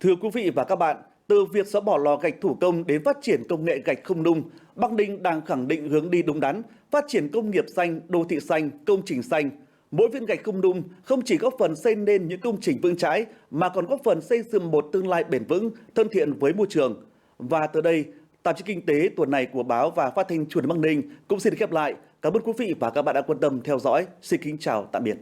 Thưa quý vị và các bạn, từ việc xóa bỏ lò gạch thủ công đến phát triển công nghệ gạch không nung, Bắc Ninh đang khẳng định hướng đi đúng đắn, phát triển công nghiệp xanh, đô thị xanh, công trình xanh. Mỗi viên gạch không nung không chỉ góp phần xây nên những công trình vững chãi mà còn góp phần xây dựng một tương lai bền vững, thân thiện với môi trường. Và từ đây, tạp chí Kinh tế tuần này của báo và phát thanh Truyền hình Bắc Ninh cũng xin được khép lại. Cảm ơn quý vị và các bạn đã quan tâm theo dõi. Xin kính chào tạm biệt.